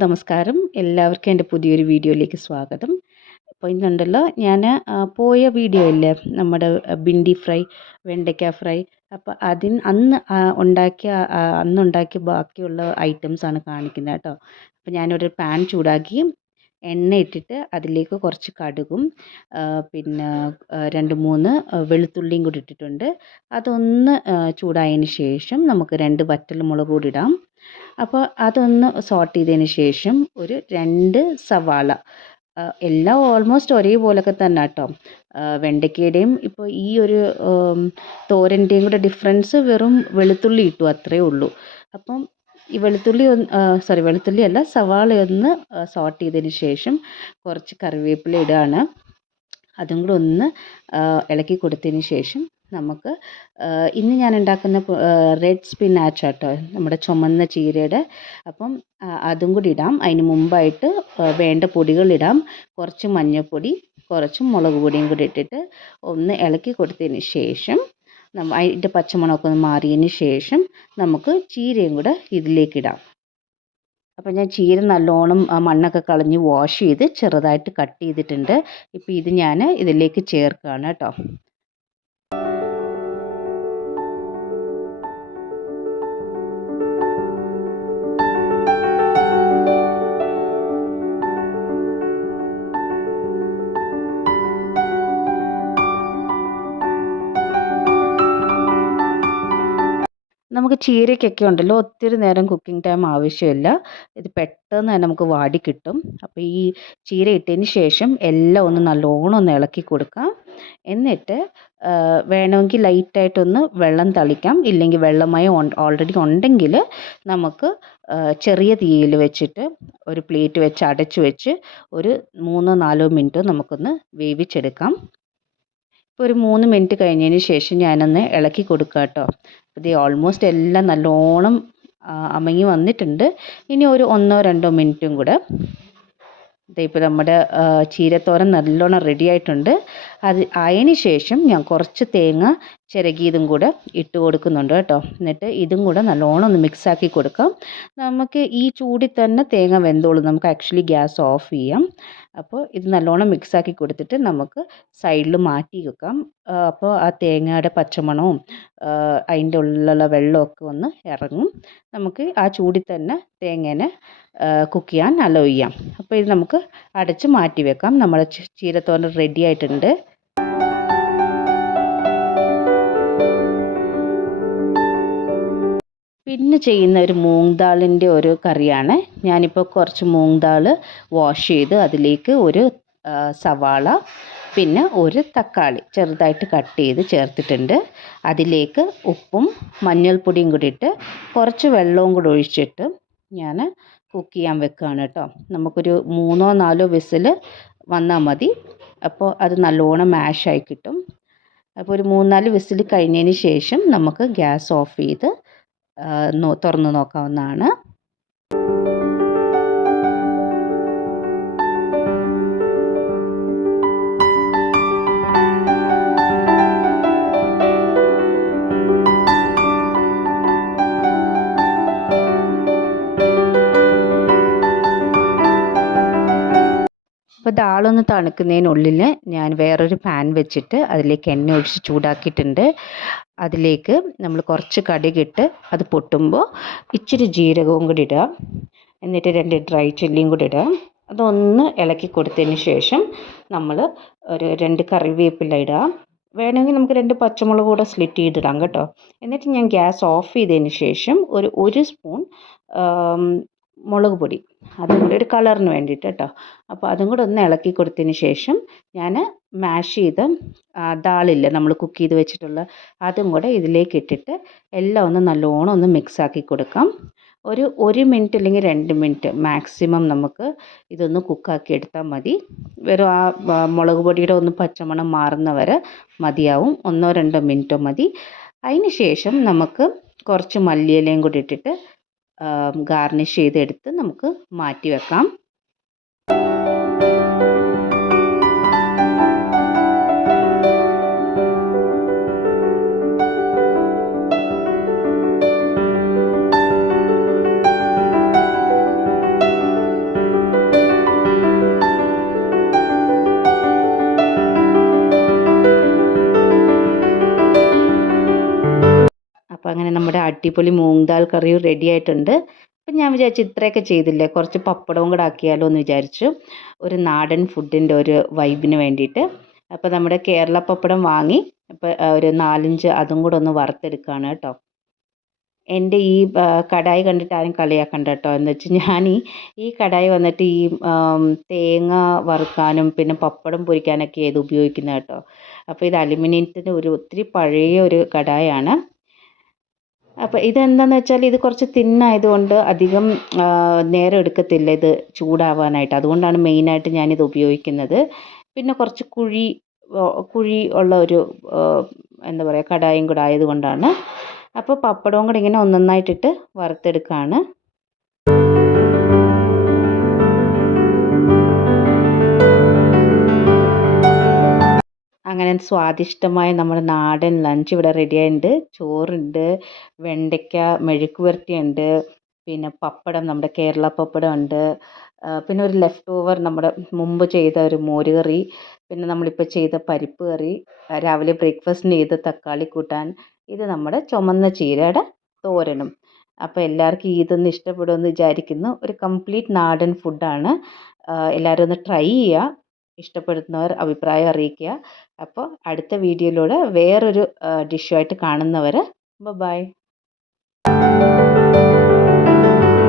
നമസ്കാരം. എല്ലാവർക്കും എന്റെ പുതിയൊരു വീഡിയോയിലേക്ക് സ്വാഗതം. അപ്പോൾ ഇന്നുണ്ടല്ലോ ഞാൻ പോയ വീഡിയോ ഇല്ലേ? നമ്മുടെ ബിണ്ടി ഫ്രൈ വെണ്ടയ്ക്ക ഫ്രൈ. അപ്പോൾ അതിന് അന്ന് ഉണ്ടാക്കിയ അന്നുണ്ടാക്കിയ ബാക്കിയുള്ള ഐറ്റംസാണ് കാണിക്കുന്നത് കേട്ടോ. അപ്പോൾ ഞാനൊരു പാൻ ചൂടാക്കി എണ്ണ ഇട്ടിട്ട് അതിലേക്ക് കുറച്ച് കടുകും പിന്നെ രണ്ട് മൂന്ന് വെളുത്തുള്ളിയും കൂടി ഇട്ടിട്ടുണ്ട്. അതൊന്ന് ചൂടായതിന് ശേഷം നമുക്ക് രണ്ട് വറ്റൽ മുളക് കൂടി ഇടാം. അപ്പോൾ അതൊന്ന് സോർട്ട് ചെയ്തതിന് ശേഷം ഒരു രണ്ട് സവാള എല്ലാം ഓൾമോസ്റ്റ് ഒരേപോലൊക്കെ തന്നെ കേട്ടോ വെണ്ടയ്ക്കയുടെയും ഇപ്പോൾ ഈ ഒരു തോരന്റെയും കൂടെ ഡിഫറൻസ് വെറും വെളുത്തുള്ളി ഇട്ടു അത്രയേ ഉള്ളൂ. അപ്പം ഈ വെളുത്തുള്ളി ഒന്ന് സോറി വെളുത്തുള്ളി അല്ല സവാള ഒന്ന് സോർട്ട് ചെയ്തതിന് ശേഷം കുറച്ച് കറിവേപ്പില ഇടുകയാണ് അതും കൂടെ ഒന്ന് ഇളക്കി കൊടുത്തതിന് ശേഷം നമുക്ക് ഇന്ന് ഞാൻ ഉണ്ടാക്കുന്ന റെഡ് സ്പിനാച്ച് കേട്ടോ നമ്മുടെ ചുമന്ന ചീരയുടെ. അപ്പം അതും കൂടി ഇടാം. അതിന് മുമ്പായിട്ട് വേണ്ട പൊടികളിടാം കുറച്ച് മഞ്ഞൾപ്പൊടി കുറച്ച് മുളക് പൊടിയും കൂടി ഇട്ടിട്ട് ഒന്ന് ഇളക്കി കൊടുത്തതിന് ശേഷം നമ്മ അതിന്റെ പച്ചമുളകൊക്കെ ഒന്ന് മാറിയതിന് ശേഷം നമുക്ക് ചീരയും കൂടെ ഇതിലേക്കിടാം അപ്പോൾ ഞാൻ ചീര നല്ലോണം മണ്ണൊക്കെ കളഞ്ഞ് വാഷ് ചെയ്ത് ചെറുതായിട്ട് കട്ട് ചെയ്തിട്ടുണ്ട്. ഇപ്പോൾ ഇത് ഞാൻ ഇതിലേക്ക് ചേർക്കുകയാണ് കേട്ടോ. നമുക്ക് ചീരയ്ക്കൊക്കെ ഉണ്ടല്ലോ ഒത്തിരി നേരം കുക്കിംഗ് ടൈം ആവശ്യമില്ല. ഇത് പെട്ടെന്ന് തന്നെ നമുക്ക് വാടി കിട്ടും. അപ്പോൾ ഈ ചീര ഇട്ടതിന് ശേഷം എല്ലാം ഒന്ന് നല്ലോണം ഒന്ന് ഇളക്കി കൊടുക്കാം. എന്നിട്ട് വേണമെങ്കിൽ ലൈറ്റായിട്ടൊന്ന് വെള്ളം തളിക്കാം. ഇല്ലെങ്കിൽ വെള്ളമയം ഓൾറെഡി ഉണ്ടെങ്കിൽ നമുക്ക് ചെറിയ തീയിൽ വെച്ചിട്ട് ഒരു പ്ലേറ്റ് വെച്ച് അടച്ചു വെച്ച് ഒരു മൂന്നോ നാലോ മിനിറ്റോ നമുക്കൊന്ന് വേവിച്ചെടുക്കാം. ഇപ്പോൾ ഒരു മൂന്ന് മിനിറ്റ് കഴിഞ്ഞതിന് ശേഷം ഞാനൊന്ന് ഇളക്കി കൊടുക്കാം കേട്ടോ ഇത് ഓൾമോസ്റ്റ് എല്ലാം നല്ലോണം അമങ്ങി വന്നിട്ടുണ്ട്. ഇനി ഒരു ഒന്നോ രണ്ടോ മിനിറ്റും കൂടെ. ഇപ്പോൾ നമ്മുടെ ചീരത്തോരൻ നല്ലോണം റെഡി ആയിട്ടുണ്ട്. അത് അതിന് ശേഷം ഞാൻ കുറച്ച് തേങ്ങ ചിരകിയതും കൂടെ ഇട്ട് കൊടുക്കുന്നുണ്ട് കേട്ടോ. എന്നിട്ട് ഇതും കൂടെ നല്ലോണം ഒന്ന് മിക്സാക്കി കൊടുക്കാം. നമുക്ക് ഈ ചൂടി തന്നെ തേങ്ങ വെന്തോളും. നമുക്ക് ആക്ച്വലി ഗ്യാസ് ഓഫ് ചെയ്യാം. അപ്പോൾ ഇത് നല്ലോണം മിക്സാക്കി കൊടുത്തിട്ട് നമുക്ക് സൈഡിൽ മാറ്റി വെക്കാം. അപ്പോൾ ആ തേങ്ങയുടെ പച്ചമണവും അതിന്റെ ഉള്ളിലുള്ള വെള്ളമൊക്കെ ഒന്ന് ഇറങ്ങും നമുക്ക് ആ ചൂടിൽ തന്നെ തേങ്ങേനെ കുക്ക് ചെയ്യാൻ അലോ ചെയ്യാം. അപ്പോൾ ഇത് നമുക്ക് അടച്ച് മാറ്റി വെക്കാം. നമ്മുടെ ചീരത്തോരൻ റെഡി ആയിട്ടുണ്ട്. പിന്നെ ചെയ്യുന്ന ഒരു മൂങ് ദാളിന്റെ ഒരു കറിയാണ്. ഞാനിപ്പോൾ കുറച്ച് മൂങ് ദാൾ വാഷ് ചെയ്ത് അതിലേക്ക് ഒരു സവാള പിന്നെ ഒരു തക്കാളി ചെറുതായിട്ട് കട്ട് ചെയ്ത് ചേർത്തിട്ടുണ്ട്. അതിലേക്ക് ഉപ്പും മഞ്ഞൾപ്പൊടിയും കൂടി ഇട്ട് കുറച്ച് വെള്ളവും കൂടി ഒഴിച്ചിട്ട് ഞാൻ കുക്ക് ചെയ്യാൻ വെക്കുകയാണ് കേട്ടോ. നമുക്കൊരു മൂന്നോ നാലോ വിസിൽ വന്നാൽ മതി. അപ്പോൾ അത് നല്ലോണം മാഷായി കിട്ടും. അപ്പോൾ ഒരു മൂന്നാൽ വിസിൽ കഴിഞ്ഞതിന് ശേഷം നമുക്ക് ഗ്യാസ് ഓഫ് ചെയ്ത് തുറന്ന് നോക്കാവുന്നതാണ്. അപ്പോൾ ദാളൊന്ന് തണുക്കുന്നതിനുള്ളിൽ ഞാൻ വേറൊരു പാൻ വെച്ചിട്ട് അതിലേക്ക് എണ്ണ ഒഴിച്ച് ചൂടാക്കിയിട്ടുണ്ട്. അതിലേക്ക് നമ്മൾ കുറച്ച് കടുകിട്ട് അത് പൊട്ടുമ്പോൾ ഇച്ചിരി ജീരകവും കൂടി ഇടുക. എന്നിട്ട് രണ്ട് ഡ്രൈ ചില്ലിയും കൂടി ഇടുക. അതൊന്ന് ഇളക്കി കൊടുത്തതിന് ശേഷം നമ്മൾ ഒരു രണ്ട് കറിവേപ്പില ഇടുക. വേണമെങ്കിൽ നമുക്ക് രണ്ട് പച്ചമുളക് കൂടെ സ്ലിറ്റ് ചെയ്തിടാം കേട്ടോ. എന്നിട്ട് ഞാൻ ഗ്യാസ് ഓഫ് ചെയ്തതിന് ശേഷം ഒരു ഒരു സ്പൂൺ മുളക് പൊടി. അതും കൂടി ഒരു കളറിന് വേണ്ടിയിട്ട് കേട്ടോ അപ്പോൾ അതും കൂടെ ഒന്ന് ഇളക്കി കൊടുത്തതിന് ശേഷം ഞാൻ മാഷ് ചെയ്ത ദാളില്ലേ നമ്മൾ കുക്ക് ചെയ്ത് വെച്ചിട്ടുള്ള അതും കൂടെ ഇതിലേക്ക് ഇട്ടിട്ട് എല്ലാം ഒന്ന് നല്ലോണം ഒന്ന് മിക്സ് ആക്കി കൊടുക്കാം. ഒരു ഒരു മിനിറ്റ് അല്ലെങ്കിൽ രണ്ട് മിനിറ്റ് മാക്സിമം നമുക്ക് ഇതൊന്ന് കുക്കാക്കി എടുത്താൽ മതി. വെറും ആ മുളക് പൊടിയുടെ ഒന്ന് പച്ചമണം മാറുന്നവരെ മതിയാവും. ഒന്നോ രണ്ടോ മിനിറ്റോ മതി. അതിന് ശേഷം നമുക്ക് കുറച്ച് മല്ലിയിലയും കൂടി ഇട്ടിട്ട് ഗാർണിഷ് ചെയ്തെടുത്ത് നമുക്ക് മാറ്റി വെക്കാം നമ്മുടെ അടിപൊളി മൂങ് ദാൽ കറിയും റെഡി ആയിട്ടുണ്ട്. അപ്പം ഞാൻ വിചാരിച്ചു ഇത്രയൊക്കെ ചെയ്തില്ലേ? കുറച്ച് പപ്പടവും കൂടെ ആക്കിയാലോ എന്ന് വിചാരിച്ചു. ഒരു നാടൻ ഫുഡിന്റെ ഒരു വൈബിന് വേണ്ടിയിട്ട്. അപ്പോൾ നമ്മുടെ കേരള പപ്പടം വാങ്ങി. അപ്പോൾ ഒരു നാലഞ്ച് അതും കൂടെ ഒന്ന് വറുത്തെടുക്കുകയാണ് കേട്ടോ. എന്റെ ഈ കടായി കണ്ടിട്ട് ആരും കളിയാക്കണ്ട കേട്ടോ. എന്ന് വെച്ചാൽ ഞാൻ ഈ ഈ കടായി വന്നിട്ട് ഈ തേങ്ങ വറുക്കാനും പിന്നെ പപ്പടം പൊരിക്കാനൊക്കെ ഇത് ഉപയോഗിക്കുന്നത് കേട്ടോ. അപ്പോൾ ഇത് അലുമിനിയത്തിന്റെ ഒരു ഒത്തിരി പഴയ ഒരു കടായാണ്. അപ്പോൾ ഇതെന്താണെന്ന് വെച്ചാൽ ഇത് കുറച്ച് തിന്നായതുകൊണ്ട് അധികം നേരം എടുക്കത്തില്ല ഇത് ചൂടാവാനായിട്ട്. അതുകൊണ്ടാണ് മെയിനായിട്ട് ഞാനിത് ഉപയോഗിക്കുന്നത്. പിന്നെ കുറച്ച് കുഴി കുഴി ഉള്ള ഒരു എന്താ പറയുക കടായും കൂടെ ആയതുകൊണ്ടാണ്. അപ്പോൾ പപ്പടവും കൂടെ ഇങ്ങനെ ഒന്നൊന്നായിട്ടിട്ട് വറുത്തെടുക്കുകയാണ് അങ്ങനെ സ്വാദിഷ്ടമായ നമ്മുടെ നാടൻ ലഞ്ച് ഇവിടെ റെഡി ആയിട്ടുണ്ട് ചോറുണ്ട് വെണ്ടയ്ക്ക മെഴുക്ക് പുരട്ടിയുണ്ട് പിന്നെ പപ്പടം നമ്മുടെ കേരള പപ്പടം ഉണ്ട് പിന്നെ ഒരു ലെഫ്റ്റ് ഓവർ നമ്മുടെ മുമ്പ് ചെയ്ത ഒരു മോര് കറി പിന്നെ നമ്മളിപ്പോൾ ചെയ്ത പരിപ്പ് കറി രാവിലെ ബ്രേക്ക്ഫാസ്റ്റിന് ചെയ്ത തക്കാളി കൂട്ടാൻ ഇത് നമ്മുടെ ചുമന്ന ചീരയുടെ തോരനും. അപ്പോൾ എല്ലാവർക്കും ഇതൊന്ന് ഇഷ്ടപ്പെടുമെന്ന് വിചാരിക്കുന്നു. ഒരു കംപ്ലീറ്റ് നാടൻ ഫുഡാണ് എല്ലാവരും ഒന്ന് ട്രൈ ചെയ്യുക ഇഷ്ടപ്പെടുന്നവർ അഭിപ്രായം അറിയിക്കുക. അപ്പോൾ അടുത്ത വീഡിയോയിലൂടെ വേറൊരു ഡിഷുമായിട്ട് കാണുന്നവരെ ബൈ.